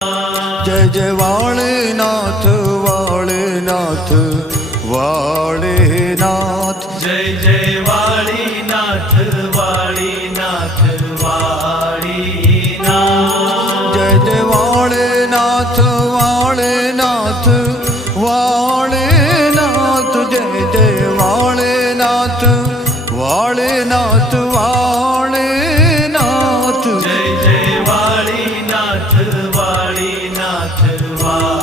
जय जय वालेनाथ वालेनाथ वालेनाथ। जय जय वालीनाथ वालीनाथ वालीनाथ। जय जय वालेनाथ वालेनाथ वालेनाथ। जय जय वालेनाथ वालेनाथ वालेनाथ। जय जय वालीनाथ वालीनाथ वालीनाथ।